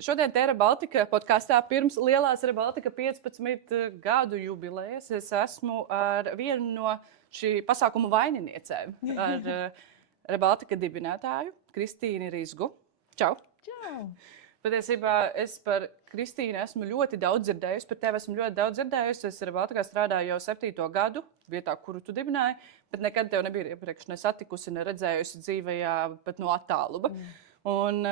Šodien Tēra Baltika podkastā pirms lielās Rebaltika 15 gadu jubilejas es esmu ar vienu no šī pasākuma vaininiecēm, ar Rebaltika dibinātāju Kristīnu Rizgu. Čau! Čau! Patiesībā es par Kristīnu esmu ļoti daudz dzirdējusi, par tevi esmu ļoti daudz dzirdējusi. Es Rebaltikā strādāju jau 7. gadu, vietā, kuru tu dibināji, bet nekad tevi nebiju iepriekš ne satikusi, ne redzējusi dzīvajā, bet no attāluma. Un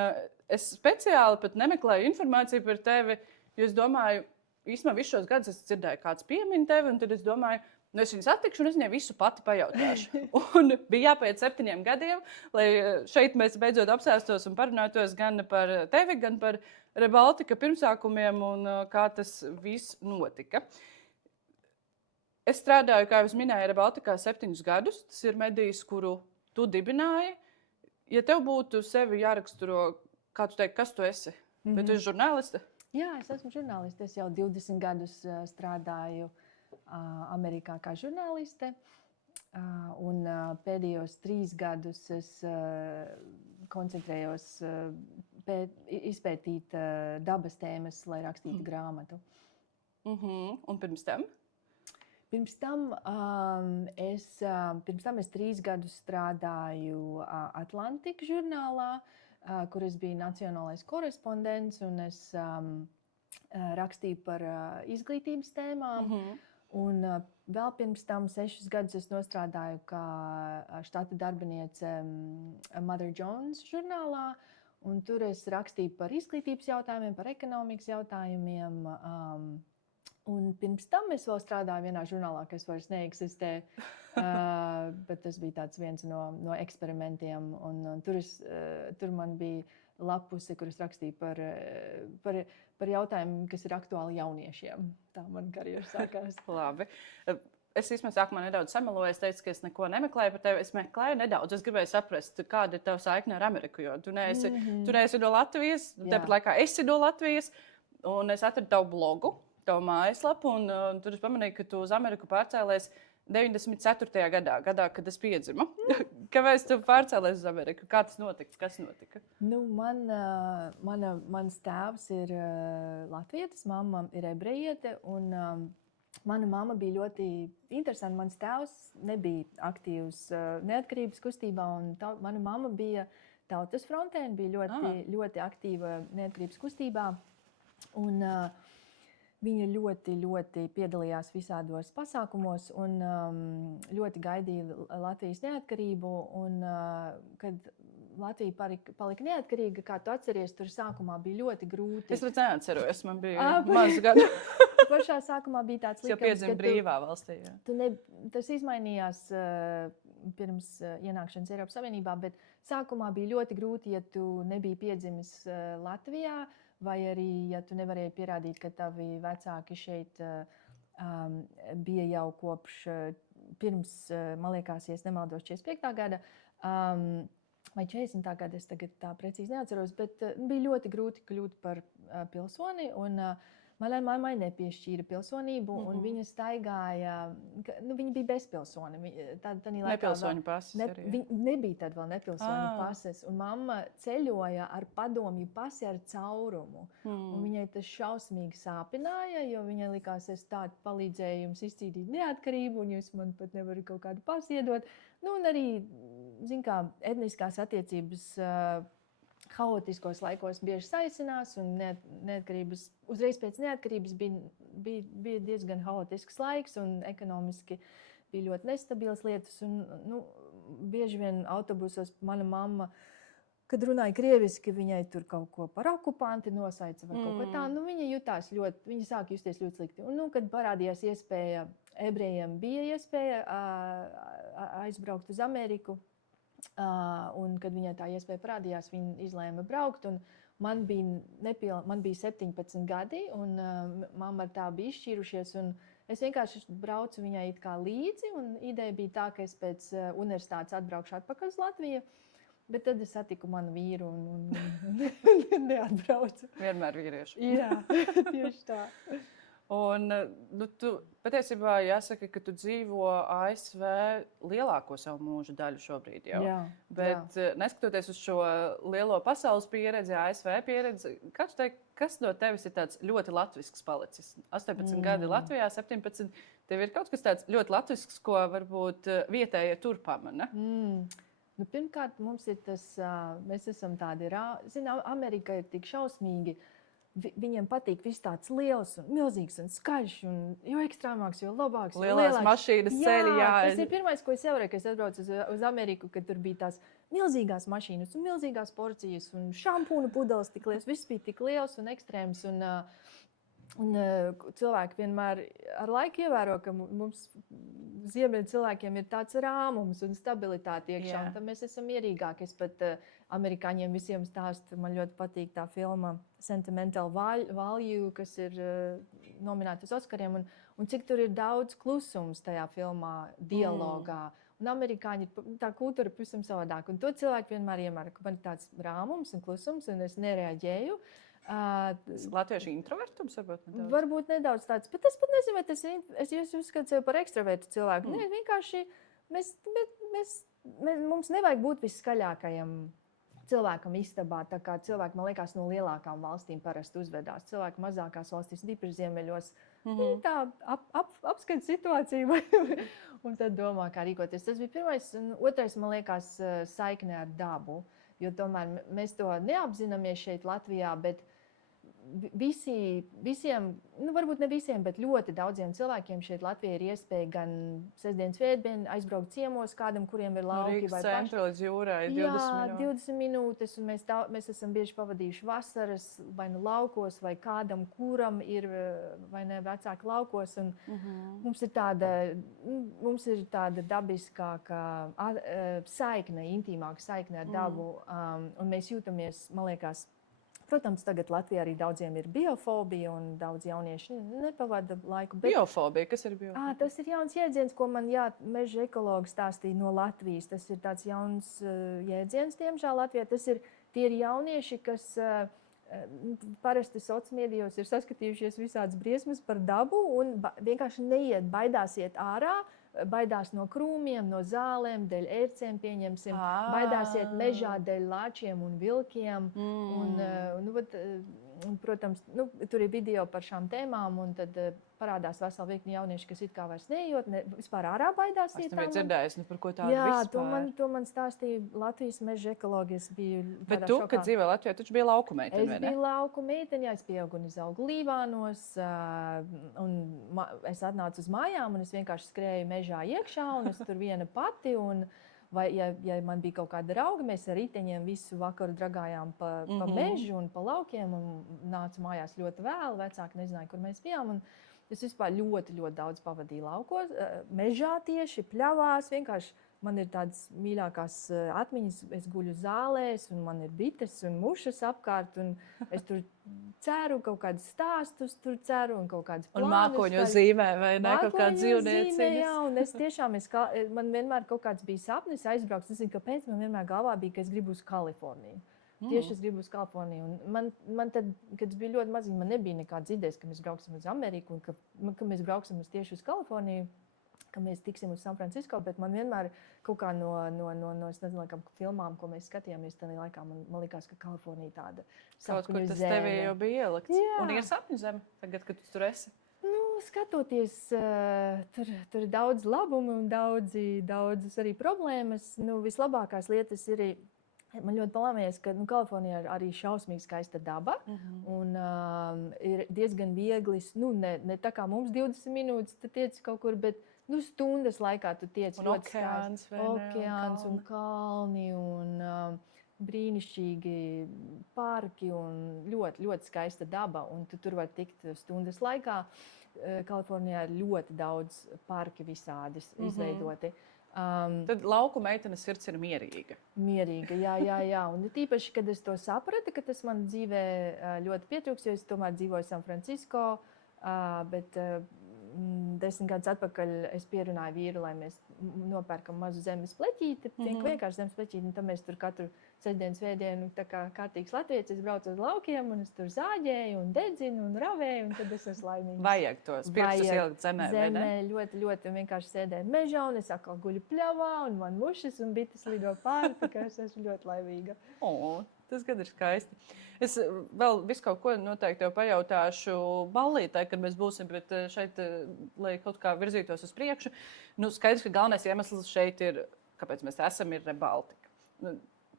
es speciāli pat nemeklēju informāciju par tevi, jo es domāju, īstenībā visus šos gadus es dzirdēju, kāds piemin tevi, un tad es domāju, nu es viņu satikšu un es viņai visu pati pajautāšu. Un bija jāpaiet 7 gadiem, lai šeit mēs beidzot apsēstos un parunātos gan par tevi, gan par Rebaltika pirmsākumiem un kā tas viss notika. Es strādāju, kā jau es minēju, Rebaltikā 7 gadus. Tas ir medijs, kuru tu dibināji. Ja tev būtu sevi jāraksturo, kā tu teiksi, kas tu esi? Vai tu esi žurnāliste? Jā, es esmu žurnāliste. Es jau 20 gadus strādāju Amerikā kā žurnāliste. Un pēdējos 3 gadus es koncentrējos izpētīt dabas tēmas, lai rakstītu grāmatu. Un pirms tam? Pirms tam es 3 gadus strādāju Atlantika žurnālā, kur es biju nacionālais korespondents, un es rakstīju par izglītības tēmām. Un vēl pirms tam 6 gadus es nostrādāju kā štata darbiniece Mother Jones žurnālā, un tur es rakstīju par izglītības jautājumiem, par ekonomikas jautājumiem. Un pirms tam es vēl strādāju vienā žurnālā, kas vairs neeksistē, bet tas bija viens no eksperimentiem. Un tur man bija lapuse, kur es rakstīju par jautājumiem, kas ir aktuāli jauniešiem. Tā mana karjera sākās. Labi. Es īstenībā sākumā nedaudz sameloju. Es teicu, ka es neko nemeklēju par tevi. Es meklēju nedaudz. Es gribēju saprast, kāda ir tava saikne ar Ameriku. Jo tu neesi no Latvijas, tāpat laikā esi no Latvijas. Un es atradu tavu blogu, tavu mājaslapu, un tur es pamanīju, ka tu uz Ameriku pārcēlies 94. gadā, kad es piedzimu. Kāpēc tu pārcēlies uz Ameriku? Kā tas notika? Kas notika? Nu, mans tēvs ir latvietis, mamma ir ebrejiete, un mana mamma bija ļoti interesanta. Mans tēvs nebija aktīvs neatkarības kustībā, un mana mamma bija Tautas frontē, bija ļoti aktīva neatkarības kustībā. Un viņa ļoti piedalījās visādos pasākumos un ļoti gaidīja Latvijas neatkarību. Un, kad Latvija palika neatkarīga, kā tu atceries, tur sākumā bija ļoti grūti. Es neatceros, man bija mazu gadu. Pašā sākumā bija tāds likums, ka piedzima brīvā valstī. Tas izmainījās pirms ienākšanas Eiropas Savienībā, bet sākumā bija ļoti grūti, ja tu nebija piedzimis Latvijā, vai arī, ja tu nevarēji pierādīt, ka tavi vecāki šeit bija jau kopš pirms, man liekas, ja es nemaldos, 45. gada vai 40. gada, es tagad tā precīzi neatceros, bet bija ļoti grūti kļūt par pilsoni, un manai mammai nepiešķīra pilsonību, un viņa staigāja, viņa bija bezpilsone. Nepilsoņu pases arī. Nebija tad vēl nepilsoņu pases, un mamma ceļoja ar padomju pasi ar caurumu. Un viņai tas šausmīgi sāpināja, jo viņai likās, es tādu palīdzēju jums izcīnīt neatkarību, un jūs man pat nevarat kaut kādu pasi iedot. Nu, un arī, etniskās attiecības haotiskos laikos bieži saisinās, un uzreiz pēc neatkarības bija diezgan haotisks laiks, un ekonomiski bija ļoti nestabilas lietas. Un, bieži vien autobusos mana mamma, kad runāja krieviski, viņai tur kaut ko par okupanti nosaica vai kaut ko tā. Viņa jutās viņa sāka justies ļoti slikti. Un, kad parādījās iespēja, ebrejiem bija iespēja aizbraukt uz Ameriku, un, kad viņai tā iespēja parādījās, viņa izlēma braukt. Man bija 17 gadi, un mamma ar tā bija izšķīrušies. Es vienkārši braucu viņai it kā līdzi, un ideja bija tā, ka es pēc universitātes atbraukšu atpakaļ uz Latviju. Bet tad es satiku manu vīru un neatbraucu. Vienmēr vīriešu. Jā, tieši tā. Un, nu, tu patiesībā jāsaka, ka tu dzīvo ASV lielāko savu mūža daļu šobrīd. Jau. Jā, Bet, neskatoties uz šo lielo pasaules pieredzi, ASV pieredzi, kas no tevis ir tāds ļoti latvisks palicis? 18 gadi Latvijā, 17. Tev ir kaut kas tāds ļoti latvisks, ko varbūt vietējie tur pamana? Nu, pirmkārt, mums ir tas, mēs esam tādi, Amerika ir tik šausmīgi. Viņiem patīk viss tāds liels un milzīgs un skaļš, un jo ekstrēmāks, jo labāks. Lielās mašīnas ceļā. Jā, tas ir pirmais, ko es ievēroju, kad es atbraucu uz Ameriku, kad tur bija tās milzīgās mašīnas un milzīgās porcijas un šampūnu pudeles tik liels. Viss bija tik liels un ekstrēms. Un cilvēki vienmēr ar laiku ievēro, ka mums ziemeļu cilvēkiem ir tāds rāmums un stabilitāte iekšā. Un tad mēs esam mierīgāki. Es pat amerikāņiem visiem stāstu. Man ļoti patīk tā filma Sentimental Value, kas ir nominēta uz Oskariem. Un cik tur ir daudz klusums tajā filmā, dialogā. Un amerikāņi tā kultūra pavisam savādāk. Un to cilvēki vienmēr iemēra, ka man ir tāds rāmums un klusums, un es nereaģēju. Latviešu introvertums varbūt nedaudz? Varbūt nedaudz tāds, bet es pat nezinu, vai tas ir, es uzskatu sevi par ekstravertu cilvēku. Nē, vienkārši mums nevajag būt viskaļākajam cilvēkam istabā, tā kā cilvēki, man liekas, no lielākām valstīm parasti uzvedās. Cilvēki mazākās valstīs, īpaši ziemeļos, tā apskata situāciju un tad domā, kā rīkoties. Tas bija pirmais, un otrais, man liekas, saikne ar dabu, jo tomēr mēs to neapzināmies šeit Latvijā, bet visiem, nu varbūt ne visiem, bet ļoti daudziem cilvēkiem šeit Latvijā ir iespēja gan sestdienas svētdien aizbraukt ciemos kādam, kuriem ir lauki vai centra līdz jūrai 20 minūtes, un mēs esam bieži pavadījuši vasaras vai nu laukos, vai kādam, kuram ir vai ne vecāki laukos, un mums ir tāda dabiskāka saikne, intīmāka saikne ar dabu, un mēs jūtamies, man liekas, protams, tagad Latvijā arī daudziem ir biofobija, un daudz jaunieši nepavada laiku. Biofobija? Kas ir biofobija? Tas ir jauns jēdziens, ko man meža ekologi stāstīja no Latvijas. Tas ir tāds jauns jēdziens, diemžēl, Latvijā. Tie ir jaunieši, kas parasti sociālmedijos ir saskatījušies visādas briesmas par dabu un vienkārši neiet, baidās iet ārā. Baidās no krūmiem, no zālēm, dēļ ērcēm, pieņemsim. Baidās iet mežā dēļ lāčiem un vilkiem. Un, protams, tur ir video par šām tēmām, un tad parādās vesela virkni jaunieši, kas it kā vairs neejot, vispār ārā baidās iet. Es nebiju dzirdējusi, par ko tādu vispār. To man stāstīja Latvijas meža ekologi. Bet tu, kad dzīvoji Latvijā, tu biji lauku meitene, vai ne? Es biju lauku meitene, es pieaugu un izaugu Līvānos, un es atnācu uz mājām, un es vienkārši skrēju mežā iekšā, un es tur viena pati, un vai, ja man bija kaut kāda drauga, mēs ar riteņiem visu vakaru dragājām pa mežu un pa laukiem, un nācu mājās ļoti vēlu, vecāki nezināja, kur mēs bijām, un es vispār ļoti, ļoti daudz pavadīju laukos, mežā tieši, pļavās, vienkārši man ir tādas mīļākās atmiņas, es guļu zālēs, un man ir bites un mušas apkārt, un es tur ceru kaut kādus stāstus, tur ceru un kaut kādas plānus. Un mākoņu zīmē, vai ne, kaut kāds dzīvnieciņas? Jā, un es tiešām, man vienmēr kaut kāds bija sapnis aizbraukt, es nezinu, kāpēc man vienmēr galvā bija, ka es gribu uz Kaliforniju. Tieši es gribu uz Kaliforniju. Un man tad, kad es biju ļoti maziņa, man nebija nekādas idejas, ka mēs brauksim uz Ameriku un ka mēs brauksim tieši uz Kaliforniju, ka mēs tiksim uz San Francisco, bet man vienmēr kaut kā no es nezinu, laikam, filmām, ko mēs skatījāmies tajā laikā, man likās, ka Kalifornija tāda sapņu zeme. Kaut kur tas tevī jau bija ielikts. Jā. Un ir sapņu zeme tagad, kad tu tur esi? Skatoties, tur ir daudz labumu un daudzas arī problēmas. Vislabākās lietas ir, man ļoti palāmējies, ka Kalifornijā ir arī šausmīgi skaista daba, un ir diezgan viegli, ne tā kā mums 20 minūtes, tu tiec kaut kur, bet stundas laikā tu tiec ļoti skaisti. Okeāns un kalni un brīnišķīgi parki un ļoti, ļoti skaista daba. Un tu tur var tikt stundas laikā. Kalifornijā ir ļoti daudz parki visādi izveidoti. Tad lauku meitenes sirds ir mierīga. Mierīga, jā. Un tīpaši, kad es to sapratu, ka tas man dzīvē ļoti pietrūks, jo es tomēr dzīvoju San Francisco, bet 10 gadus atpakaļ es pierunāju vīru, lai mēs nopērkam mazu zemes pleķīti, vienkārši zemes pleķīti, un tad mēs tur katru sestdienu, svētdienu, tā kā kārtīgs latvietis, es braucu uz laukiem, un es tur zāģēju un dedzinu un ravēju, un tad es esmu laimīgs. Vajag tos pirkstus ielikt zemē, vai ne? Ļoti, ļoti vienkārši sēdēt mežā, un es atkal guļu pļavā, un man mušas un bites lido pāri, tā kā es esmu ļoti laimīga. Tas gan ir skaisti. Es vēl visu kaut ko noteikti tev pajautāšu ballītē, kad mēs būsim, bet šeit, lai kaut kā virzītos uz priekšu, skaidrs, ka galvenais iemesls šeit ir, kāpēc mēs esam, ir Rebaltika.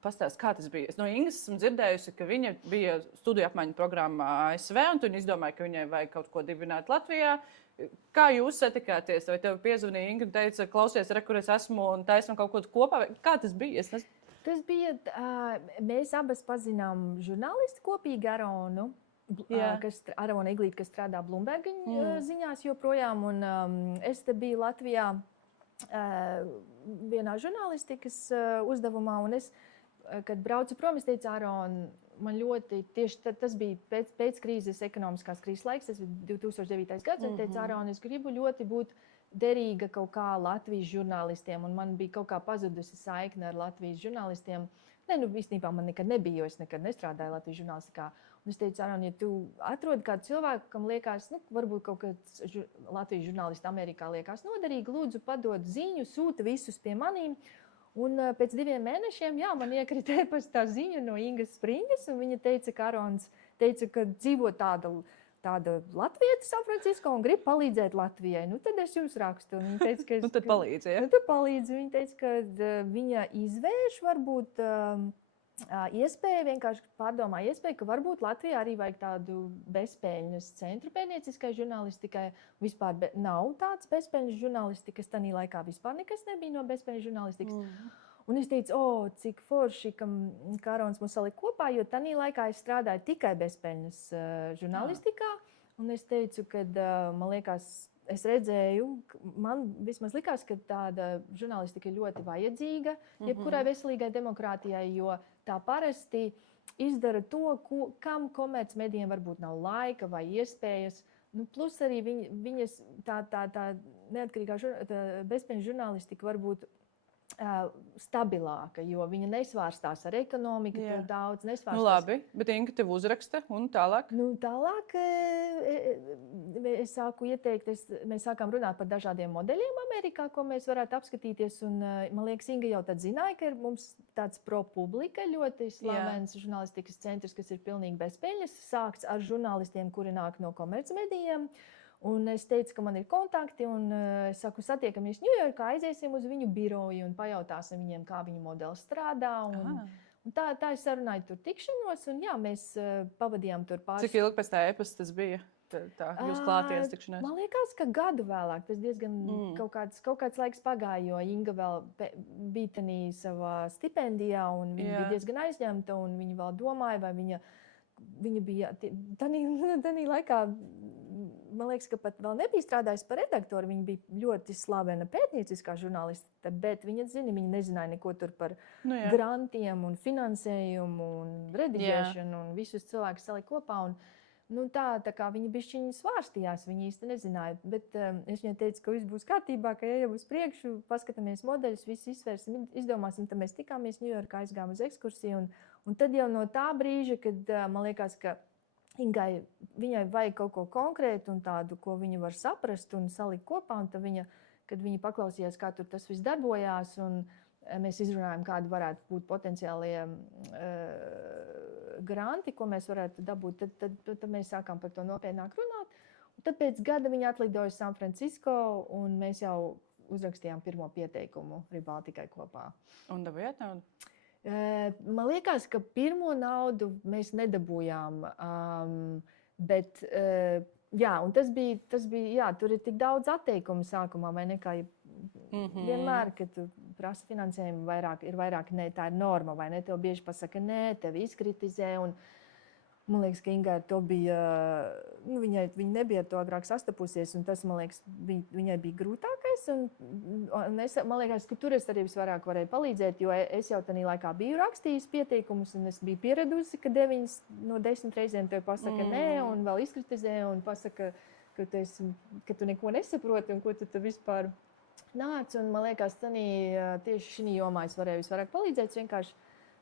Pastāst, kā tas bija. Es no Ingas esmu dzirdējusi, ka viņa bija studiju apmaiņu programmā ASV, un tu izdomāji, ka viņai vajag kaut ko dibināt Latvijā. Kā jūs satikāties? Vai tev piezvanīja Inga un teica, klausies, kur es esmu un taisam kaut ko kopā? Kā tas bija? Tas bija, mēs abas pazinām žurnālisti kopīgi Aronu, Arona Iglīti, kas strādā Bloomberg ziņās joprojām, un es te biju Latvijā vienā žurnālistikas uzdevumā, un es, kad braucu prom, es teicu, Arona, man ļoti, tieši tas bija pēc krīzes, ekonomiskās krīzes laiks, tas bija 2009. gads, un teicu, Arona, es gribu ļoti būt derīga kaut kā Latvijas žurnālistiem, un man bija kaut kā pazudusi saikne ar Latvijas žurnālistiem. Īstenībā man nekad nebija, jo es nekad nestrādāju Latvijas žurnālistikā. Un es teicu, Aron, ja tu atrodi kādu cilvēku, kam liekas, varbūt kaut kāds Latvijas žurnālists Amerikā liekas noderīgi, lūdzu padod ziņu, sūta visus pie manīm. Un pēc 2 mēnešiem, man iekrita e-pastā ziņa no Ingas Springas, un viņa teica, ka Arons teica, ka dzīvo tāda latvieta San Francisco un grib palīdzēt Latvijai. Tad es jums rakstu. Un viņa teica, ka tad palīdzi, ja? Tad palīdzi. Viņa teica, ka viņa izvērš varbūt iespēju, vienkārši pārdomā iespēju, ka varbūt Latvijā arī vajag tādu bezpēļņas centru pētnieciskai žurnālistikai. Vispār nav tāds bezpēļņas žurnālistikas, tanī laikā vispār nekas nebija no bezpēļņas žurnālistikas. Un es teicu, cik forši, ka Arons mūs salika kopā, jo tanī laikā es strādāju tikai bezpēļņas žurnālistikā. Un es teicu, ka man liekas, es redzēju, man vismaz likās, ka tāda žurnālistika ir ļoti vajadzīga jebkurai veselīgai demokrātijai, jo tā parasti izdara to, kam komercmedijiem varbūt nav laika vai iespējas. Plus arī viņas tā neatkarīgā bezpēļņas žurnālistika varbūt stabilāka, jo viņa nesvārstās ar ekonomiku, tur daudz nesvārstās. Labi, bet Inga tev uzraksta un tālāk? Tālāk es sāku ieteikt, mēs sākām runāt par dažādiem modeļiem Amerikā, ko mēs varētu apskatīties, un man liekas, Inga jau tad zināja, ka ir mums tāds ProPublica ļoti slavens žurnālistikas centrs, kas ir pilnīgi bezpēļņas, sākts ar žurnālistiem, kuri nāk no komercmedijiem. Un es teicu, ka man ir kontakti, un es saku, satiekamies Ņujorkā, aiziesim uz viņu biroju un pajautāsim viņiem, kā viņu modelis strādā. Un tā es sarunāju tur tikšanos, un mēs pavadījām tur pāris. Cik ilgi pēc tā e-pasta tas bija? Tā jūs klāties tikšanās? Man liekas, ka gadu vēlāk. Tas diezgan kaut kāds laiks pagāja, jo Inga vēl bija tanī savā stipendijā, un viņa bija diezgan aizņemta, un viņa vēl domāja, vai viņa bija tanī laikā. Man liekas, ka pat vēl nebija strādājusi par redaktoru. Viņa bija ļoti slavena pētnieciskā žurnāliste, bet viņa nezināja neko tur par grantiem un finansējumu un rediģēšanu un visus cilvēkus salika kopā. Tā kā viņa bišķiņi svārstījās, viņa īsti nezināja. Bet es viņai teicu, ka viss būs kārtībā, ka ejam uz priekšu, paskatāmies modeļus, visu izvērsim, izdomāsim. Tad mēs tikāmies Ņujorkā, aizgājām uz ekskursiju. Un tad jau no tā brīža, kad man liekas, ka Ingai, viņai vajag kaut ko konkrētu un tādu, ko viņa var saprast un salikt kopā. Un tad kad viņa paklausījās, kā tur tas viss darbojās, un mēs izrunājām, kādi varētu būt potenciālie granti, ko mēs varētu dabūt, tad mēs sākām par to nopietnāk runāt. Un tad pēc gada viņa atlidoja uz San Francisco, un mēs jau uzrakstījām pirmo pieteikumu Rebaltikai kopā. Un dabūjāt naudu? Man liekas, ka pirmo naudu mēs nedabūjām, bet un tas bija, tur ir tik daudz atteikumu sākumā, vai ne, kā vienmēr, kad tu prasa finansējumu, ir vairāk, ne, tā ir norma, vai ne, tev bieži pasaka, nē, tevi izkritizē, un man liekas, ka Ingai ar to bija, viņa nebija ar to agrāk sastapusies, un tas, man liekas, viņai bija grūtākais. Man liekas, ka tur es arī visvairāk varēju palīdzēt, jo es jau tajā laikā biju rakstījis pieteikumus, un es biju pieradusi, ka 9 no 10 reizēm tev pasaka nē, un vēl izkritizē, un pasaka, ka tu neko nesaproti un ko tu vispār nāc. Un, man liekas, tieši šī jomā es varēju visvairāk palīdzēt. Es vienkārši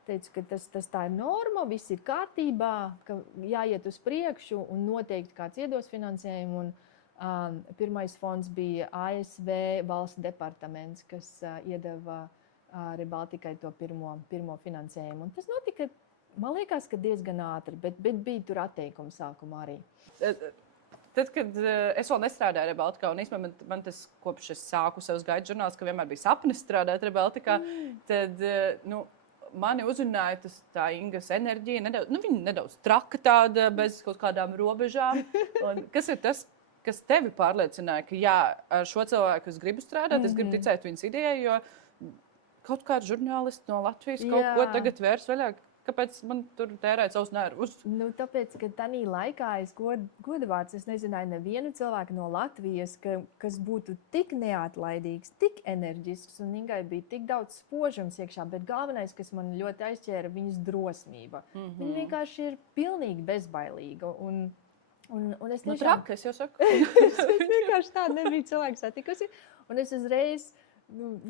teicu, ka tas tā ir norma, viss ir kārtībā, ka jāiet uz priekšu un noteikti kāds iedos finansējumu. Un, pirmais fonds bija ASV valsts departaments, kas iedeva Rebaltikai to pirmo finansējumu. Un tas notika, man liekas, ka diezgan ātri, bet bija tur atteikumi sākumā arī. Tad, kad es vēl nestrādāju Rebaltikā, un īstenībā man tas kopš es sāku savus gaidu žurnālus, ka vienmēr bija sapnis strādāt Rebaltikā, tad mani uzrunāja tā Ingas enerģija, viņa nedaudz traka tāda, bez kaut kādām robežām. Un kas ir tas, kas tevi pārliecināja, ka jā, ar šo cilvēku es gribu strādāt, es gribu ticēt viņas idejai, jo kaut kāds žurnālists no Latvijas kaut ko tagad vērs vaļā. Kāpēc man tur tērēt savus nervus? Tāpēc, ka tajā laikā es godavārds, es nezināju nevienu cilvēku no Latvijas, kas būtu tik neatlaidīgs, tik enerģisks, un Ingai bija tik daudz spožums iekšā, bet galvenais, kas man ļoti aizķēra, viņas drosmība. Viņa vienkārši ir pilnīgi bezbailīga. Un es tiešām... traka, es jau saku. Es vienkārši tādu nebiju cilvēku satikusi, un es uzreiz...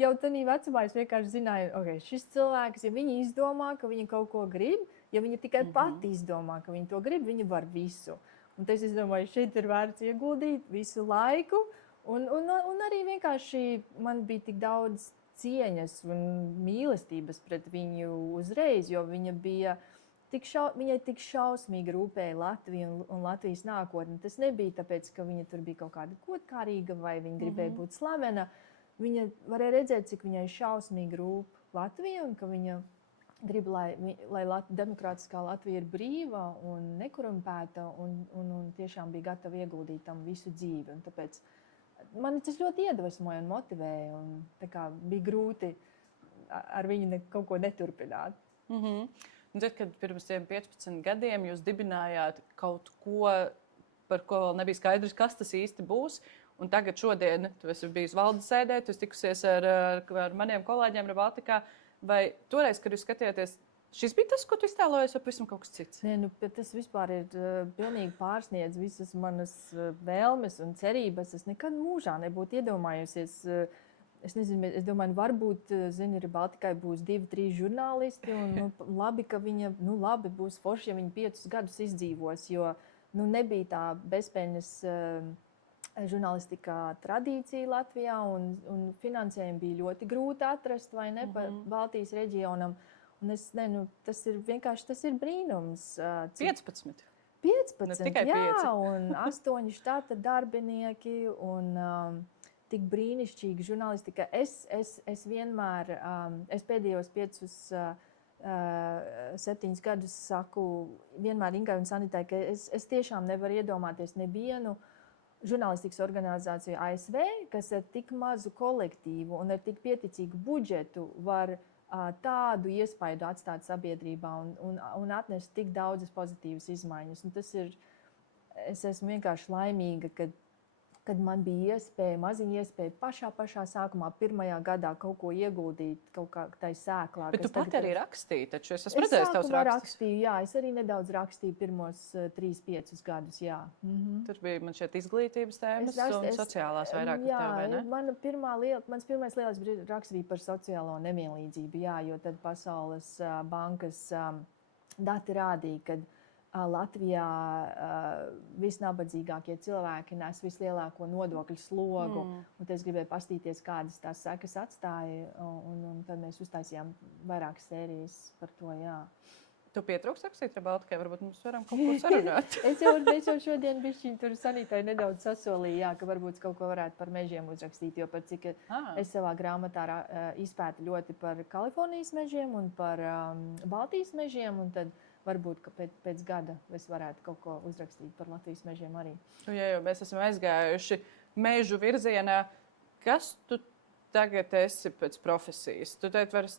jau tādā vecumā es vienkārši zināju, ka šis cilvēks, ja viņa izdomā, ka viņa kaut ko grib, ja viņa tikai pati izdomā, ka viņa to grib, viņa var visu. Un es domāju, šeit ir vērts ieguldīt visu laiku. Un arī vienkārši man bija tik daudz cieņas un mīlestības pret viņu uzreiz, jo viņa bija viņai tik šausmīgi rūpēja Latvija un Latvijas nākotne. Tas nebija tāpēc, ka viņa tur bija kaut kāda godkārīga vai viņa gribēja būt slavena. Viņa varēja redzēt, cik viņai šausmīgi rūp Latvija un ka viņa grib, lai demokrātiskā Latvija ir brīva un nekorumpēta un tiešām bija gatava ieguldīt tam visu dzīvi. Un tāpēc mani tas ļoti iedvesmoja un motivēja. Un bija grūti ar viņu kaut ko neturpināt. Tad, kad pirms 15 gadiem jūs dibinājāt kaut ko, par ko vēl nebija skaidrs, kas tas īsti būs, un tagad šodien tu esi bijis valdes sēdē, tu esi tikusies ar maniem kolēģiem Rebaltikā, vai toreiz, kad jūs skatījāties, šis bija tas, ko tu iztēlojies, vai pavisam kaut kas cits? Nē, tas vispār ir pilnīgi pārsniedz visas manas vēlmes un cerības. Es nekad mūžā nebūtu iedomājusies. Es nezinu, es domāju, varbūt Rebaltikai būs 2-3 žurnālisti, un labi, ka viņa, labi būs forši, ja viņa 5 gadus izdzīvos, jo nebija tā bezpēļņas žurnālistikā tradīcija Latvijā, un finansējumu bija ļoti grūti atrast, vai ne, pa Baltijas reģionam. Un tas ir brīnums. 15? 15, tikai 5. Jā, un 8 štata darbinieki, un tik brīnišķīga žurnālistika. Es vienmēr, es pēdējos 7 gadus saku vienmēr Ingai un Sanitai, ka es tiešām nevaru iedomāties nevienu žurnālistikas organizāciju ASV, kas ar tik mazu kolektīvu un ar tik pieticīgu budžetu var tādu iespaidu atstāt sabiedrībā un atnest tik daudzas pozitīvas izmaiņas. Un es esmu vienkārši laimīga, kad man bija maziņa iespēja pašā sākumā, pirmajā gadā kaut ko ieguldīt, kaut kā tai sēklā. Bet tu pati arī rakstīji, taču es esmu redzējis tavus rakstus. Jā, es arī nedaudz rakstīju pirmos 3-5 gadus, jā. Tur bija, man šeit, izglītības tēmas un sociālās vairāk par tev, vai ne? Mans pirmais lielais raksts bija par sociālo nevienlīdzību, jā, jo tad Pasaules bankas dati rādīja, kad Latvijā visnabadzīgākie cilvēki nes vislielāko nodokļu slogu. Un es gribēju pastīties, kādas tās sekas atstāja. Un tad mēs uztaisījām vairākas sērijas par to. Jā. Tu pietrūkst rakstīt Rebaltikai, varbūt mums varam kaut ko sarunāt. Es jau šodien bišķiņ tur Sanitai nedaudz sasolīju, jā, ka varbūt kaut ko varētu par mežiem uzrakstīt. Jo par cik es savā grāmatā izpētu ļoti par Kalifornijas mežiem un par Baltijas mežiem. Un tad varbūt pēc gada es varētu kaut ko uzrakstīt par Latvijas mežiem arī. Jā, jo mēs esam aizgājuši mežu virzienā. Kas tu tagad esi pēc profesijas? Tu vairs,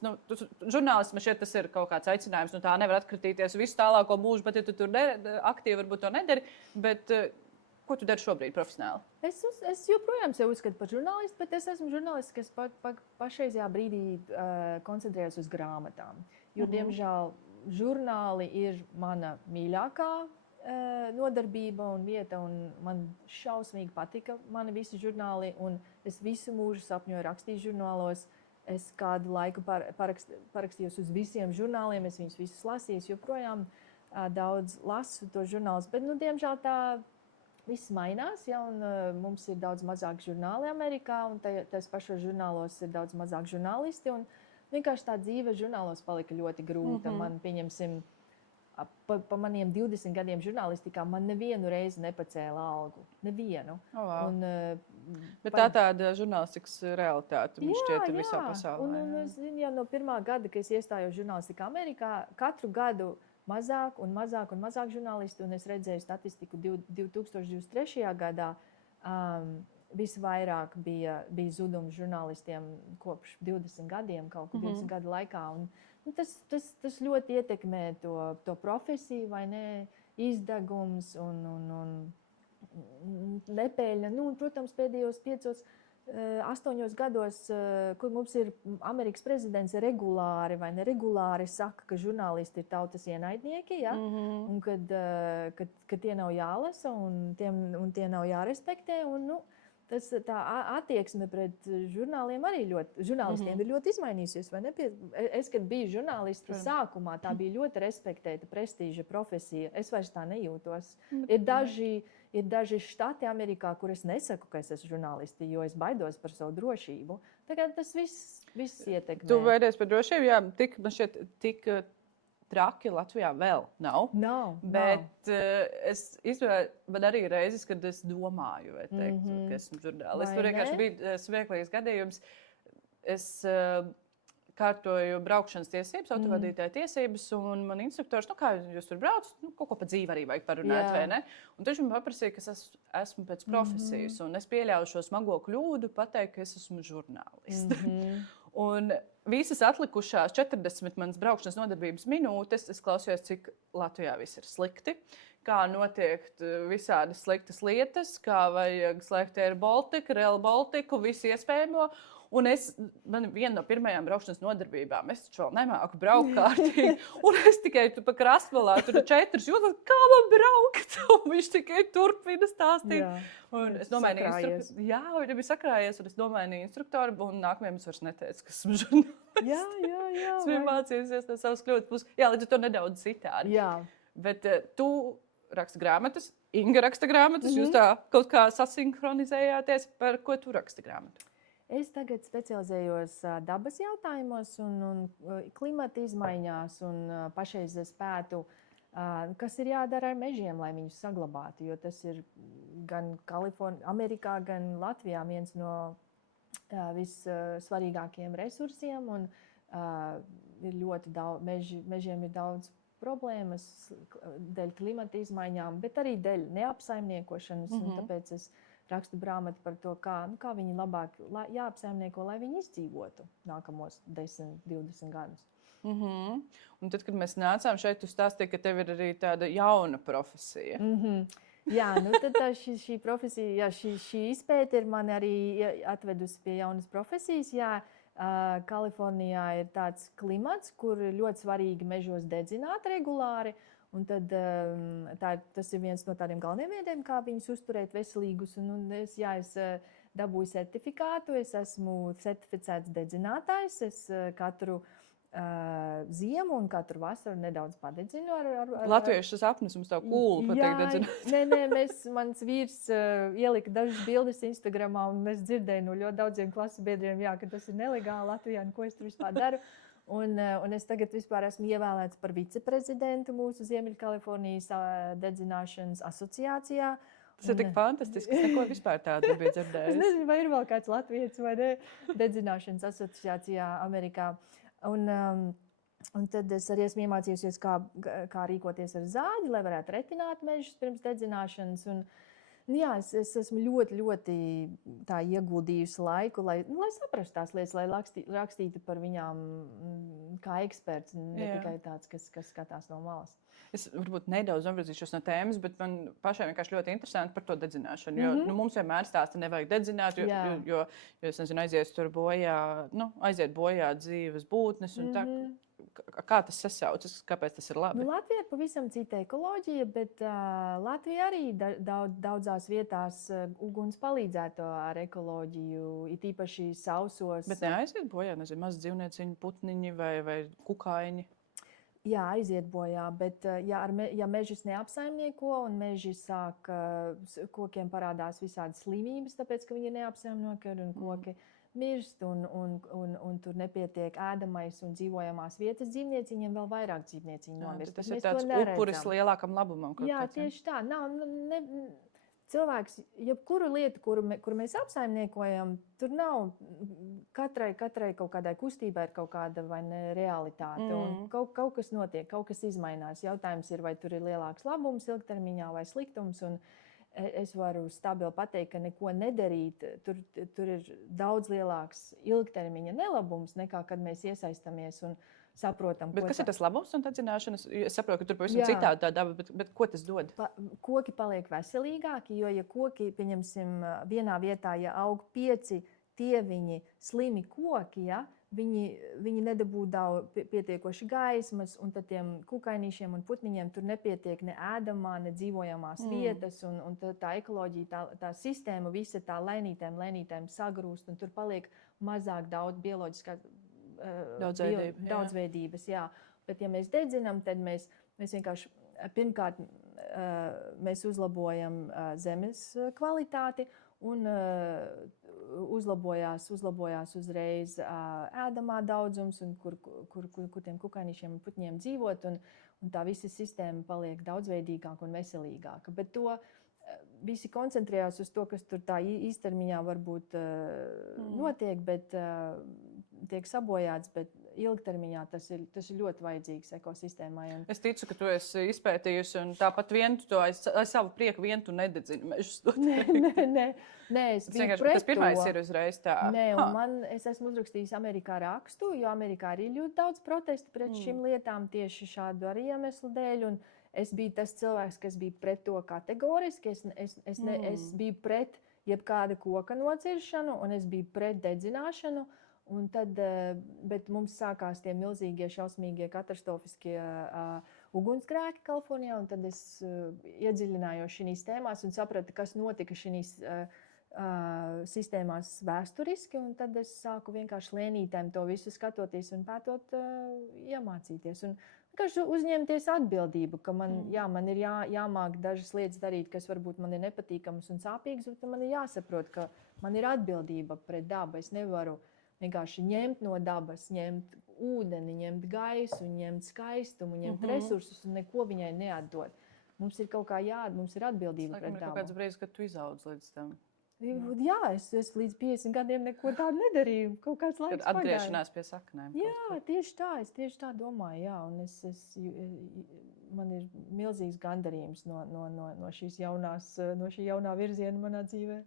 žurnālisms šeit tas ir kaut kāds aicinājums. Tā nevar atkritīties visu tālāko mūžu, bet ja tu tur aktīvi varbūt to nedari. Bet ko tu dari šobrīd profesionāli? Es joprojām sevi uzskatu par žurnālistu, bet es esmu žurnālists, kas pašreizajā brīdī koncentrējas uz grāmatām. Jo, diemžēl, žurnāli ir mana mīļākā nodarbība un vieta, un man šausmīgi patika mani visi žurnāli, un es visu mūžu sapņoju rakstīt žurnālos. Es kādu laiku parakstījos uz visiem žurnāliem, es viņus visus lasīju, joprojām daudz lasu to žurnālus, bet, diemžēl tā viss mainās, ja, un mums ir daudz mazāk žurnāli Amerikā, un tajos pašos žurnālos ir daudz mazāk žurnālisti, un vienkārši tā dzīve žurnālos palika ļoti grūta. Man, pieņemsim, pa maniem 20 gadiem žurnālistikā man nevienu reizi nepacēla algu. Nevienu. Wow. Bet tāda žurnālistikas realitāte man šķiet visā pasaulē. Un jau no pirmā gada, kad es iestājos žurnālistikā Amerikā, katru gadu mazāk un mazāk un mazāk žurnālisti, un es redzēju statistiku 2023. gadā, visvairāk bija zudumu žurnālistiem kopš 20 gadiem, kaut kur 20 gadu laikā. Un tas ļoti ietekmē to profesiju, vai ne, izdegums un nepēļņa. Protams, pēdējos 8 gados, kur mums ir Amerikas prezidents regulāri vai neregulāri saka, ka žurnālisti ir tautas ienaidnieki, ja? Un kad tie nav jālasa un tie nav jārespektē. Tā attieksme pret žurnāliem arī žurnālistiem ir ļoti izmainījusies. Es, kad biju žurnālista sākumā, tā bija ļoti respektēta, prestīža profesija. Es vairs tā nejūtos. Ir daži štati Amerikā, kur es nesaku, ka es esmu žurnālisti, jo es baidos par savu drošību. Tagad tas viss ietekmē. Tu baidies par drošību? Jā, tik traki Latvijā vēl nav. Bet man arī reizes, kad es domāju, vai teikt, ka esmu žurnālists. Tur vienkārši bija smieklīgs gadījums. Es kārtoju braukšanas tiesības, autovadītāja tiesības, un man instruktors, kā jūs tur braucat, kaut ko pa dzīvi arī vajag parunāt, vai ne? Un viņš man paprasīja, ka es esmu pēc profesijas, un es pieļauju šo smago kļūdu pateikt, ka es esmu žurnālists. Un visas atlikušās 40 manas braukšanas nodarbības minūtes es klausījos, cik Latvijā viss ir slikti, kā notiek visādas sliktas lietas, kā vajag slēgt Air Baltica, Rail Baltica, visu iespējamo. Un man viena no pirmajām braukšanas nodarbībām, es taču vēl nemāku braukt kārtīgi. Un es tikai pa krastmalā, tur 4 jūtas, kā man braukt. Un viņš tikai turpina stāstīt. Un es nomainīju instruktoru. Jā, viņam ir sakrājies, un es nomainīju instruktoru, un nākamajam es vairs neteicu, ka esmu žurnālists. Jā. Es biju mācījusies no savas kļūdas. Jā, līdz ar to nedaudz citādi. Jā. Bet tu raksti grāmatas, Inga raksta grāmatas, jūs tā kaut kā sasinhronizējāties, par ko tu raksti grāmatu? Es tagad specializējos dabas jautājumos un klimata izmaiņās un pašreiz es pētu, kas ir jādara ar mežiem, lai viņus saglabātu, jo tas ir gan Amerikā, gan Latvijā viens no vissvarīgākajiem resursiem un ir ļoti daudz, mežiem ir daudz problēmas dēļ klimata izmaiņām, bet arī dēļ neapsaimniekošanas, un tāpēc es rakstu grāmatu par to, kā viņi labāk jāapsaimnieko, lai viņi izdzīvotu nākamos 10, 20 gadus. Un tad, kad mēs nācām šeit, tu stāstīji, ka tev ir arī tāda jauna profesija. Jā, tad šī profesija, šī izpēte ir mani arī atvedusi pie jaunas profesijas. Jā, Kalifornijā ir tāds klimats, kur ļoti svarīgi mežos dedzināt regulāri. Un tad, tas ir viens no tādiem galvenajiem veidiem, kā viņus uzturēt veselīgus. Es dabūju certifikātu, es esmu certificēts dedzinātājs. Es katru ziemu un katru vasaru nedaudz padedzinu. Latviešu sapnis mums tā cool patīk dedzināt. Mans vīrs ielika dažas bildes Instagramā, un es dzirdēju no ļoti daudziem klases biedriem, ka tas ir nelegāli Latvijā, un ko es tur vispār daru. Un es tagad vispār esmu ievēlēts par viceprezidentu mūsu Ziemeļkalifornijas dedzināšanas asociācijā. Tas ir tik fantastiski, es neko vispār tādu nebiju dzirdējis. Es nezinu, vai ir vēl kāds latvietis vai ne dedzināšanas asociācijā Amerikā. Un tad es arī esmu iemācījusies, kā rīkoties ar zāģi, lai varētu retināt mežus pirms dedzināšanas. Jā, es esmu ļoti, ļoti tā ieguldījusi laiku, lai saprastu tās lietas, lai rakstītu par viņām kā eksperts, ne tikai tāds, kas skatās no malas. Es varbūt nedaudz novirzīšos no tēmas, bet man pašai vienkārši ļoti interesanti par to dedzināšanu. Jo mums vienmēr stāsta, nevajag dedzināt, jo es nezinu, aiziet bojā dzīves būtnes. Kā tas sasaucas, kāpēc tas ir labi? Latvija ir pavisam cita ekoloģija, bet Latvija arī daudzās vietās uguns palīdzētu ar ekoloģiju, it īpaši sausos. Bet neaiziet bojā, nezinu, maz dzīvnieciņi, putniņi vai kukaiņi? Jā, aiziet bojā, bet ja mežus neapsaimnieko un meži sāk, kokiem parādās visādas slimības, tāpēc, ka viņi neapsaimnieko un koki mirst un tur nepietiek ēdamais un dzīvojamās vietas dzīvnieciņiem, vēl vairāk dzīvnieciņu nomirst. Tas ir tāds upuris lielākam labumam. Jā, tieši tā. Cilvēks, jebkuru lietu, kuru mēs apsaimniekojam, tur nav katrai kaut kādai kustībai ir kaut kāda vai ne realitāte. Un kaut kas notiek, kaut kas izmainās. Jautājums ir, vai tur ir lielāks labums ilgtermiņā vai sliktums. Un es varu stabili pateikt, ka neko nedarīt, tur ir daudz lielāks ilgtermiņa nelabums nekā, kad mēs iesaistamies un saprotam, kas ir tas labums un dedzināšanas? Es saprotu, ka tur pavisam citādi tā daba, bet ko tas dod? Koki paliek veselīgāki, jo ja koki, pieņemsim, vienā vietā, ja aug 5 tieviņi slimi koki, viņi nedabū pietiekoši gaismas, un tad tiem kukainīšiem un putniņiem tur nepietiek ne ēdamā, ne dzīvojamās vietas, un tā ekoloģija, tā sistēma visa tā lēnītēm sagrūst, un tur paliek mazāk daudz bioloģiskās daudzveidības. Jā. Bet, ja mēs dedzinām, tad mēs vienkārši pirmkārt mēs uzlabojam zemes kvalitāti un uzlabojās uzreiz ēdamā daudzums, un kur tiem kukainīšiem un putņiem dzīvot, un tā visa sistēma paliek daudzveidīgāka un veselīgāka. Bet to visi koncentrējās uz to, kas tur tā īstermiņā varbūt notiek, bet tiek sabojāts, bet ilgtermiņā tas ir ļoti vajadzīgs ekosistēmai. Es ticu, ka tu esi izpētījusi, un tāpat tu aiz savu prieku tu nededzini mežus. Nē, es biju pret to. Tas pirmais ir uzreiz tā. Nē, un es esmu uzrakstījis Amerikā rakstu, jo Amerikā arī ļoti daudz protestu pret šīm lietām tieši šādu arī iemeslu dēļ. Un es biju tas cilvēks, kas bija pret to kategoriski. Es biju pret jebkāda koka nociršanu, un es biju pret dedzināšanu. Un tad, bet mums sākās tie milzīgie, šausmīgie, katastrofiskie ugunsgrēki Kalifornijā, un tad es iedziļinājos šīs tēmās un sapratu, kas notika šīs sistēmās vēsturiski, un tad es sāku vienkārši lēnītēm to visu skatoties un pētot, iemācīties. Un vienkārši uzņemties atbildību, ka man ir jāmāk dažas lietas darīt, kas varbūt man ir nepatīkamas un sāpīgas, bet man ir jāsaprot, ka man ir atbildība pret dabu. Es nevaru vienkārši ņemt no dabas, ņemt ūdeni, ņemt gaisu, ņemt skaistumu, ņemt resursus un neko viņai neatdot. Mums ir kaut kā mums ir atbildība pret dabu. Ir kaut kāds brīdis, kad tu izaudz līdz tam. Jā, es līdz 50 gadiem neko tādu nedarīju. Kaut kāds laiks pagāja. Atgriešanās pie saknēm. Jā, tieši tā. Es tieši tā domāju. Jā, un man ir milzīgs gandarījums no šī jaunā virziena manā dzīvē.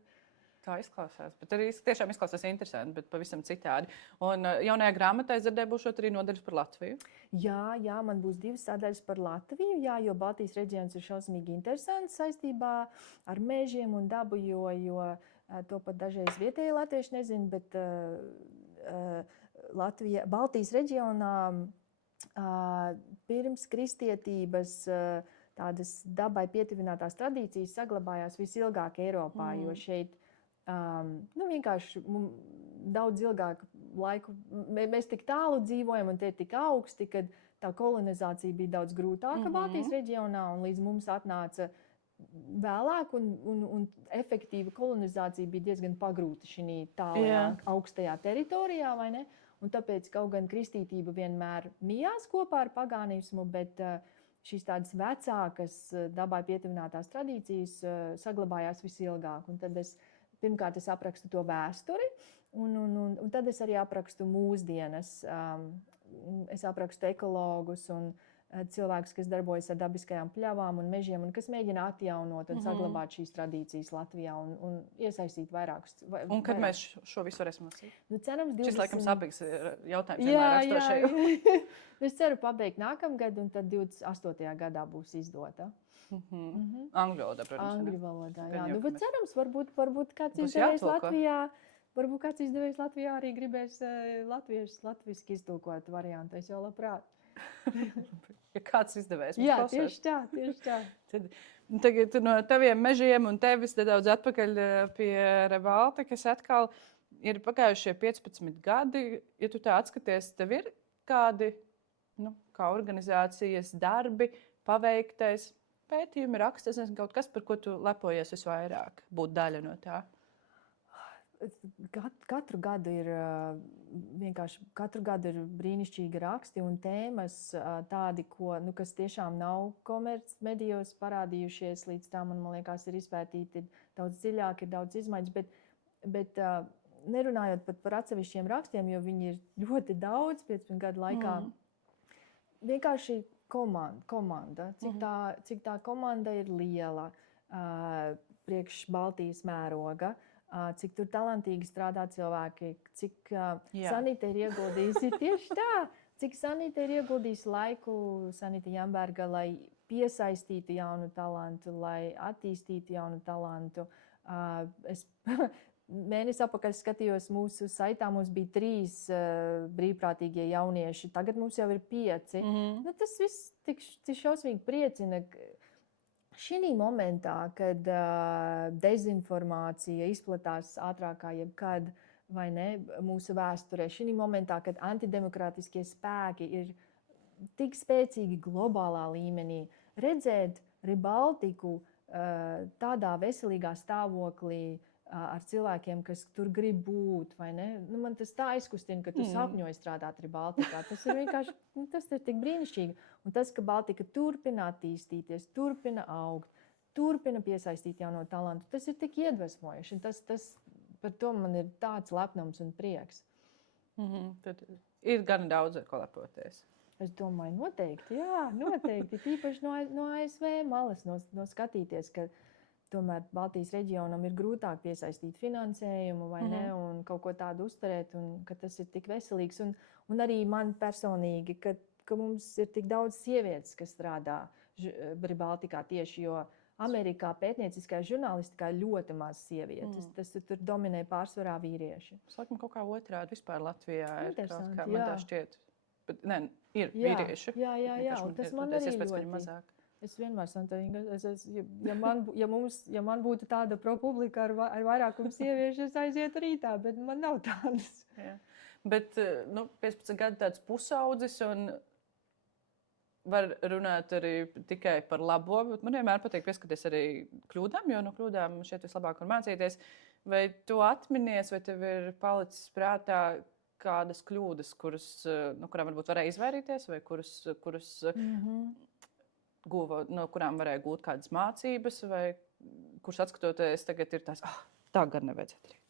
Tā izklausās. Bet arī tiešām izklausās interesanti, bet pavisam citādi. Un jaunajā grāmatā Zardē būšot arī nodaļas par Latviju. Jā, man būs 2 sadaļas par Latviju, jo Baltijas reģions ir šausmīgi interesants saistībā ar mežiem un dabu, jo to pat dažreiz vietēji latvieši nezin, bet Baltijas reģionā pirms kristietības tādas dabai pietuvinātās tradīcijas saglabājās visilgāk Eiropā, jo šeit vienkārši daudz ilgāku laiku. Mēs tik tālu dzīvojam un tie ir tik augsti, ka tā kolonizācija bija daudz grūtāka Baltijas reģionā, un līdz mums atnāca vēlāk, un efektīva kolonizācija bija diezgan pagrūta šī tālajā augstajā teritorijā, vai ne? Un tāpēc kaut gan kristītība vienmēr mijās kopā ar pagānismu, bet šīs tādas vecākas dabai pietuvinātās tradīcijas saglabājās visilgāk. Un tad pirmkārt, es aprakstu to vēsturi, un tad es arī aprakstu mūsdienas. Es aprakstu ekologus un cilvēkus, kas darbojas ar dabiskajām pļavām un mežiem, un kas mēģina atjaunot un saglabāt šīs tradīcijas Latvijā un iesaistīt vairākus. Un kad mēs šo visu varēsim lasīt? Nu, cerams, 20... Šis, laikam, sāpīgs jautājums vienmēr rakstošajā. Es ceru pabeigt nākamgad, un tad 28. gadā būs izdota. Angļu valodā, protams. Angļu valodā, jā. Nu, bet cerams, varbūt kāds izdevējs Latvijā arī gribēs latviski iztulkot variantu. Es jau labprāt. Ja kāds izdevējs mums jā, klausās. Tieši tā. Tad tagad no taviem mežiem un tevis nedaudz atpakaļ pie Rebaltikas atkal ir pagājušie 15 gadi. Ja tu tā atskaties, tev ir kādi, kā organizācijas darbi, paveiktais, pētījumi, raksti, es nezinu, kaut kas, par ko tu lepojies visvairāk, būt daļa no tā? Katru gadu ir brīnišķīgi raksti un tēmas tādi, kas tiešām nav komercmedijos parādījušies līdz tam, un man liekas, ir izpētīti daudz dziļāk, ir daudz izmaiņas, bet nerunājot pat par atsevišķiem rakstiem, jo viņi ir ļoti daudz 15 gadu laikā, vienkārši komanda, cik tā komanda ir liela priekš Baltijas mēroga, cik tur talantīgi strādā cilvēki, cik Sanita ir ieguldījusi tieši tā, cik Sanita ir ieguldījusi laiku, Sanita Jamberga, lai piesaistītu jaunu talantu, lai attīstītu jaunu talantu. Es mēnesi atpakaļ skatījos mūsu saitā, mums bija 3 brīvprātīgie jaunieši, tagad mums jau ir 5. Nu, tas viss tik šausmīgi priecina. Šī momentā, kad dezinformācija izplatās ātrāk kā jebkad, vai ne, mūsu vēsturē, šī momentā, kad antidemokrātiskie spēki ir tik spēcīgi globālā līmenī, redzēt Rebaltiku tādā veselīgā stāvoklī ar cilvēkiem, kas tur grib būt, vai ne? Nu, man tas tā aizkustina, ka tu sapņoji strādāt Rebaltikā. Tas ir vienkārši, tas ir tik brīnišķīgi. Un tas, ka Baltika turpina attīstīties, turpina augt, turpina piesaistīt jauno talantu, tas ir tik iedvesmojoši. Par to man ir tāds lepnums un prieks. Tad ir gan daudz, ar ko lepoties. Es domāju, noteikti, jā, noteikti. Tīpaši no ASV malas, no skatīties, ka tomēr Baltijas reģionam ir grūtāk piesaistīt finansējumu vai ne, un kaut ko tādu uzturēt, un ka tas ir tik veselīgs. Un arī man personīgi, ka mums ir tik daudz sievietes, kas strādā Baltikā tieši, jo Amerikā pētnieciskajā žurnālistikā ļoti maz sievietes. Tas tur dominē pārsvarā vīrieši. Laikam kaut kā otrādi vispār Latvijā ir kaut kā, jā. Man tā šķiet. Bet, ne, ir vīrieši. Jā, un tas man arī ļoti. Es vienmēr saku, ja man būtu tāda ProPublica ar vairākumu sieviešu, es aizietu rītā, bet man nav tādas. Jā. Bet 15 gadu tāds pusaudzis un var runāt arī tikai par labo, bet man vienmēr patīk pieskaties arī kļūdām, jo no kļūdām šeit vislabāk var mācīties. Vai tu atminies, vai tev ir palicis prātā kādas kļūdas, kurām varbūt varēja izvairīties, vai kuras no kurām varēja gūt kādas mācības, vai kurš atskatoties tagad ir tās, tā gan nevajadzētu darīt.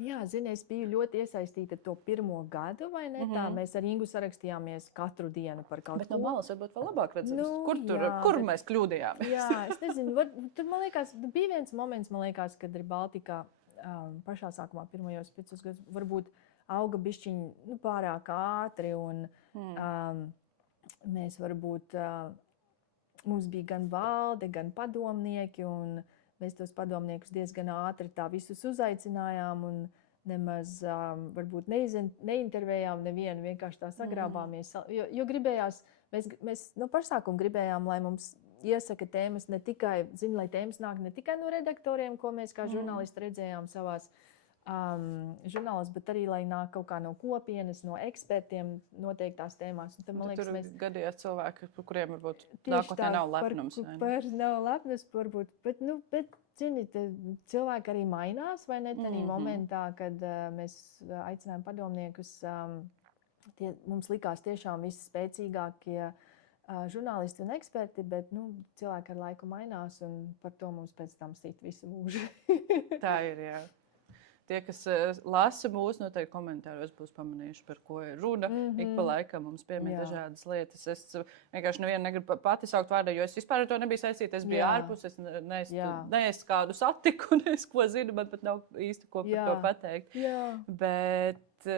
Jā, zini, es biju ļoti iesaistīta to 1. gadu, vai ne? Tā mēs ar Ingu sarakstījāmies katru dienu par kaut ko. Bet no malas varbūt vēl labāk redzams, kur mēs kļūdījāmies. Jā, es nezinu, tur man liekas, bija viens moments, man liekas, kad Rebaltika pašā sākumā pirmajos 5 gadus varbūt auga bišķiņ pārāk ātri, un mēs varbūt... Mums bija gan valde, gan padomnieki, un mēs tos padomniekus diezgan ātri tā visus uzaicinājām un nemaz varbūt neintervējām nevienu, vienkārši tā sagrābāmies. Jo gribējās, mēs no pašsākuma gribējām, lai mums iesaka tēmas ne tikai, lai tēmas nāk ne tikai no redaktoriem, ko mēs kā žurnālisti redzējām savās žurnālos, bet arī, lai nāk kaut kā no kopienas, no ekspertiem noteiktās tēmās. Un tad, man liekas, tur gadījās cilvēki, par kuriem varbūt nākotnē nav lepnums. Nav lepnums, varbūt, bet zini, cilvēki arī mainās, vai ne, tādā momentā, kad mēs aicinājām padomniekus, mums likās tiešām visi spēcīgākie žurnālisti un eksperti, bet cilvēki ar laiku mainās, un par to mums pēc tam sit visu mūžu. Tā ir, jā. Tie, kas lasa mūsu, noteikti komentāros būs pamanījuši, par ko ir runa. Ik pa laikam mums piemīt dažādas lietas. Es vienkārši nevienu negribu pati saukt vārdā, jo es vispār ar to nebiju saistīta. Es biju ārpus, es neesmu kādu satiku, un es ko zinu, man pat nav īsti ko par to pateikt. Bet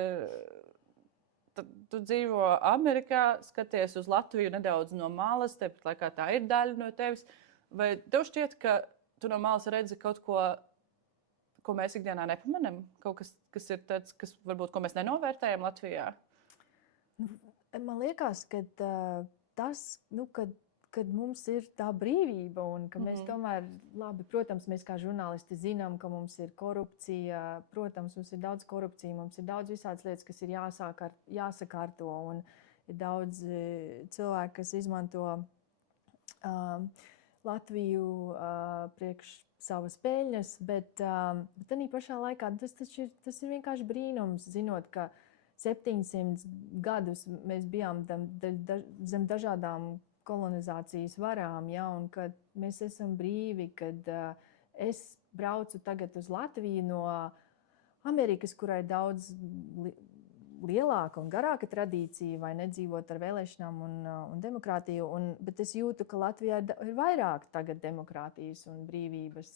tu dzīvo Amerikā, skaties uz Latviju nedaudz no malas, tepat laikā tā ir daļa no tevis. Vai tev šķiet, ka tu no malas redzi kaut ko mēs ikdienā nepamanām? Kaut kas ir tāds, kas varbūt, ko mēs nenovērtējam Latvijā? Man liekas, ka tas, kad mums ir tā brīvība un ka mēs tomēr, labi, protams, mēs kā žurnālisti zinām, ka mums ir korupcija, protams, mums ir daudz korupcija, mums ir daudz visādas lietas, kas ir jāsakārto un ir daudz cilvēku, kas izmanto Latviju priekš savas peļņas, bet tādā pašā laikā tas ir vienkārši brīnums, zinot, ka 700 gadus mēs bijām zem dažādām kolonizācijas varām, un kad mēs esam brīvi, kad es braucu tagad uz Latviju no Amerikas, kurai ir daudz lielāka un garāka tradīcija, vai nedzīvot ar vēlēšanām un demokrātiju, bet es jūtu, ka Latvijā ir vairāk tagad demokrātijas un brīvības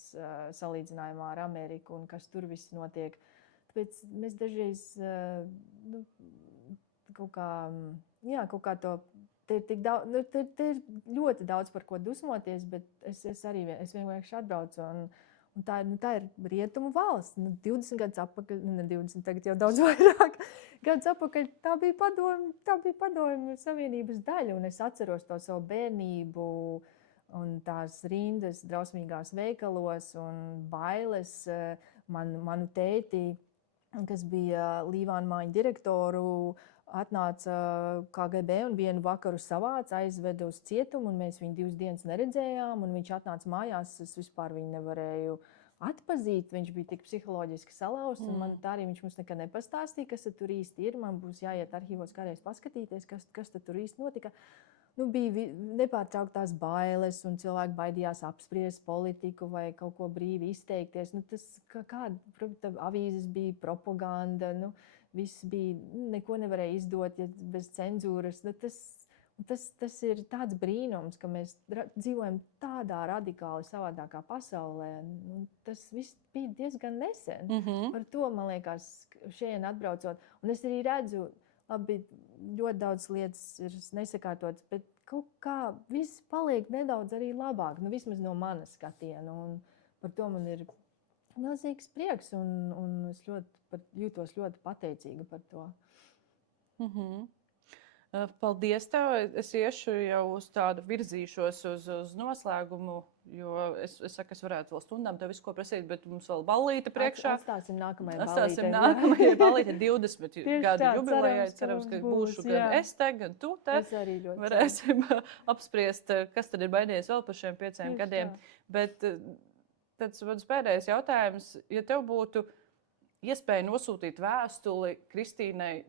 salīdzinājumā ar Ameriku un kas tur viss notiek. Tāpēc mēs dažreiz kaut kā to, te ir ļoti daudz par ko dusmoties, bet es vienkārši atbraucu un tā ir rietumu valsts. 20 gadus atpakaļ, 20, tagad jau daudz vairāk gadus atpakaļ, tā bija padomju savienības daļa. Un es atceros to savu bērnību un tās rindas drausmīgās veikalos un bailes. Manu tēti, kas bija Līvāna māju direktoru, atnāca KGB un vienu vakaru savāca, aizveda uz cietumu, un mēs viņu 2 dienas neredzējām, un viņš atnāca mājās, es vispār viņu nevarēju atpazīt, viņš bija tik psiholoģiski salauzts, un man tā arī viņš mums nekad nepastāstīja, kas tur īsti ir, man būs jāiet arhīvos kādreiz paskatīties, kas tur īsti notika. Bija nepārtrauktās bailes, un cilvēki baidījās apspriest politiku vai kaut ko brīvi izteikties. Avīzes bija propaganda, viss bija, neko nevarēja izdot bez cenzūras. Tas ir tāds brīnums, ka mēs dzīvojam tādā radikāli savādākā pasaulē. Tas viss bija diezgan nesen. Par to, man liekas, šeit atbraucot. Un es arī redzu, labi, ļoti daudz lietas ir nesakārtotas, bet kaut kā viss paliek nedaudz arī labāk, vismaz no manas skatiena. Un par to man ir milzīgs prieks, un es jūtos ļoti pateicīga par to. Paldies tev. Es iešu jau uz tādu virzīšos uz noslēgumu, jo es saku, es varētu vēl stundām tev visu ko prasīt, bet mums vēl ballīte priekšā. Atstāsim nākamajai ballītei 20 gadu jubilejai. Cerams, ka būšu gan es te, gan tu te. Es arī ļoti varēsim apspriest, kas tad ir mainījies vēl par šiem 5 gadiem. Bet tāds mans pēdējais jautājums, ja tev būtu iespēja nosūtīt vēstuli Kristīnai,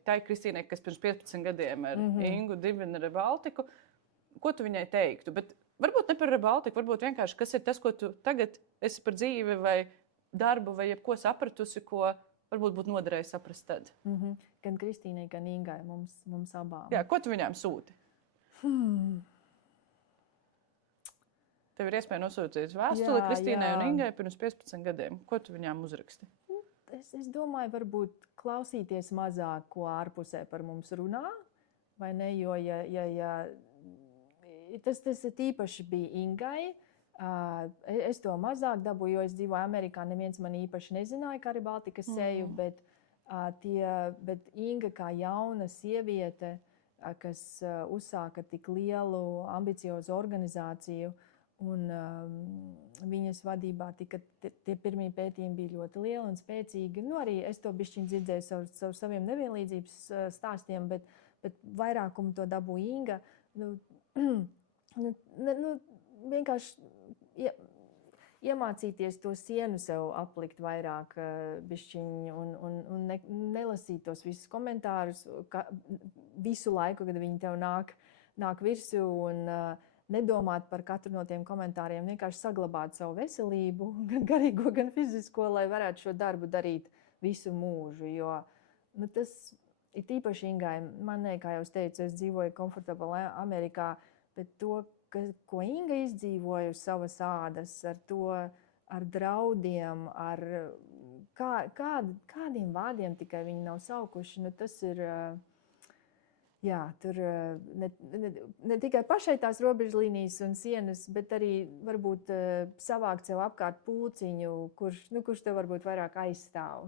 kas pirms 15 gadiem ar Ingu dibina Rebaltiku, ko tu viņai teiktu? Bet varbūt ne par Rebaltiku, varbūt vienkārši, kas ir tas, ko tu tagad esi par dzīvi vai darbu vai jebko sapratusi, ko varbūt būtu noderējis saprast tad? Gan Kristīnai, gan Ingai, mums abām. Jā, ko tu viņām sūti? Tev ir iespēja nosūtīt vēstuli Kristīnai un Ingai pirms 15 gadiem. Ko tu viņām uzraksti? Es domāju, varbūt klausīties mazāk, ko ārpusē par mums runā, vai ne? Jo tas īpaši bija Ingai. Es to mazāk dabūju, jo es dzīvoju Amerikā. Neviens man īpaši nezināja, kā arī Baltikas seju, bet Inga kā jauna sieviete, kas uzsāka tik lielu, ambiciozu organizāciju, un viņas vadībā tie pirmie pētījumi bija ļoti lieli un spēcīgi. Arī es to bišķiņ dzirdēju savu saviem nevienlīdzības stāstiem, bet vairākumu to dabūja Inga. Vienkārši iemācīties to sienu sev aplikt vairāk bišķiņ un nelasīt tos visus komentārus visu laiku, kad viņi tev nāk virsū un nedomāt par katru no tiem komentāriem, vienkārši saglabāt savu veselību, gan garīgo, gan fizisko, lai varētu šo darbu darīt visu mūžu. Jo nu, tas ir īpaši Ingai. Man, kā jau teicu, es dzīvoju komfortabli Amerikā, bet to, ko Inga izdzīvoja uz savas ādas, ar draudiem, ar kādiem vārdiem tikai viņi nav saukuši, nu, tas ir. Jā, tur ne tikai pašai tās robežlīnijas un sienas, bet arī varbūt savākt sev apkārt pulciņu, kurš tev varbūt vairāk aizstāv.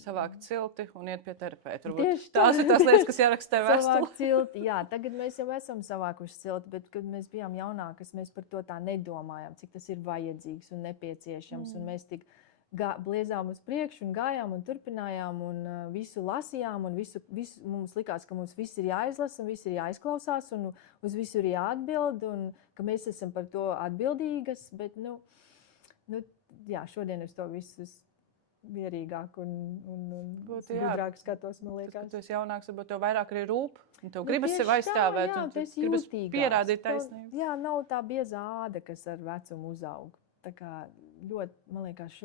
Savākt cilti un iet pie terapeita. Tās ir tās lietas, kas jāraksta tev vēstulē. Savākt cilti, jā. Tagad mēs jau esam savākuši cilti, bet, kad mēs bijām jaunākas, mēs par to tā nedomājām, cik tas ir vajadzīgs un nepieciešams. Un mēs tik bliezām uz priekšu un gājām un turpinājām un visu lasījām un visu mums likās, ka mums viss ir jāizlasa un viss ir jāizklausās un uz visu ir jāatbild un ka mēs esam par to atbildīgas, bet jā, šodien es to visu mierīgāk un gudrāk skatos, man liekas. Kad tu esi jaunāks, varbūt tev vairāk arī rūp un tev gribas sev aizstāvēt un gribas pierādīt taisnību. Jā, nav tā bieza āda, kas ar vecumu uzaug. Tā kā ļoti, man liekas,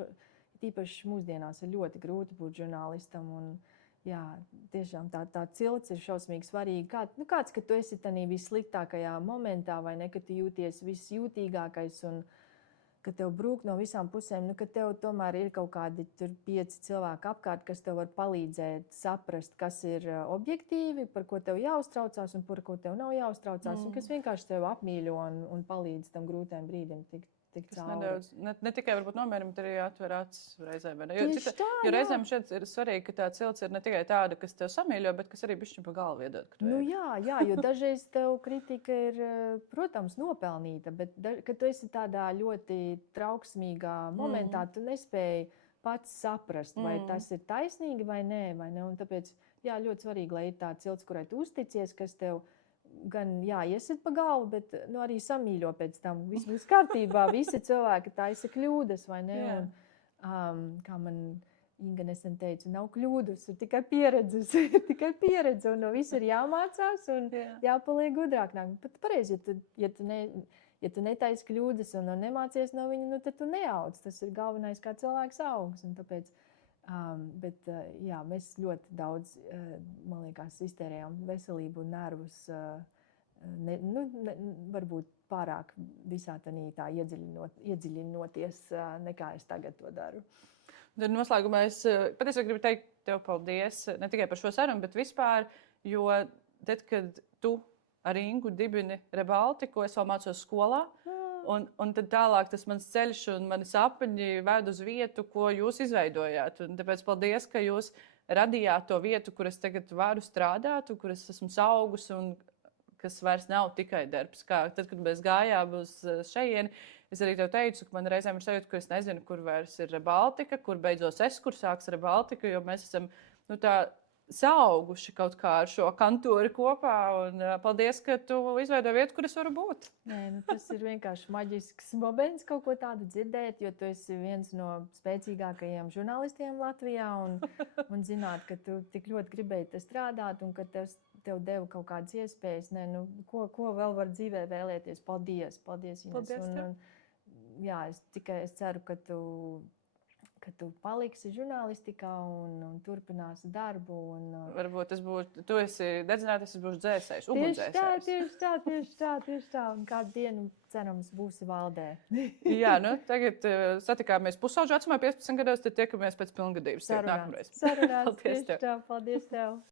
tīpaši mūsdienās ir ļoti grūti būt žurnālistam. Un, jā, tiešām tā cilts ir šausmīgi svarīga. Kāds, ka tu esi tādā vissliktākajā momentā, vai ne, ka tu jūties visjūtīgākais un ka tev brūk no visām pusēm, ka tev tomēr ir kaut kādi 5 cilvēki apkārt, kas tev var palīdzēt saprast, kas ir objektīvi, par ko tev jāuztraucās un par ko tev nav jāuztraucās, un kas vienkārši tev apmīļo un palīdz tam grūtajam brīdim tikt nedaudz, ne tikai varbūt nomierina, bet arī atver acis reizēm. Jo reizēm šeit ir svarīgi, ka tā cilts ir ne tikai tāda, kas tev samīļo, bet kas arī bišķiņ pa galvu iedod. Jā, jo dažreiz tev kritika ir, protams, nopelnīta, bet kad tu esi tādā ļoti trauksmīgā momentā, tu nespēji pats saprast, vai tas ir taisnīgi vai nē. Un tāpēc, jā, ļoti svarīgi, lai ir tā cilts, kurai tu uzticies, kas tev gan iesit pa galvu, bet arī samīļo pēc tam. Viss būs kārtībā, visi cilvēki taisa kļūdas, vai ne? Un, kā man Inga nesen teica, nav kļūdas, ir tikai pieredzes. Tikai pieredze, un no visu ir jāmācās un jāpaliek gudrāk. Pat pareizi, ja tu netaisi kļūdas un nemācies no viņa, tad tu neaudz. Tas ir galvenais, kā cilvēks augs. Un tāpēc, mēs ļoti daudz, man liekas, iztērējām veselību un nervus, varbūt pārāk visā tā iedziļinoties, nekā es tagad to daru. Tad noslēgumā es patiesībā gribu teikt tev paldies ne tikai par šo sarunu, bet vispār, jo tad, kad tu ar Ingu dibini Rebaltiku, es vēl mācos skolā, un tad tālāk tas mans ceļš un mani sapņi ved uz vietu, ko jūs izveidojāt. Un tāpēc paldies, ka jūs radījāt to vietu, kur es tagad varu strādāt, un kur es esmu saugus un kas vairs nav tikai darbs. Tad, kad mēs gājām uz šejieni, es arī tev teicu, ka man reizēm ir sajūta, ka es nezinu, kur vairs ir Rebaltika, kur beidzos kur sāks Rebaltika, jo mēs esam tā sauguši kaut kā ar šo kantori kopā. Un paldies, ka tu izveidoji vietu, kur es varu būt. Tas ir vienkārši maģisks moments kaut ko tādu dzirdēt, jo tu esi viens no spēcīgākajiem žurnālistiem Latvijā un zināt, ka tu tik ļoti gribēji te strādāt un ka tev deva kaut kādas iespējas. Ko vēl var dzīvē vēlēties? Paldies, Ines. Es ceru, ka tu paliksi žurnālistikā un turpināsi darbu. Varbūt tu esi dedzinātais, es būšu dzēsējs, ugunsdzēsējs. Tieši tā. Un kādu dienu, cerams, būsi valdē. Jā, tagad satikāmies pusauģu vecumā 15 gados, tad tiekamies pēc pilngadības. Sarunāts. Paldies tev.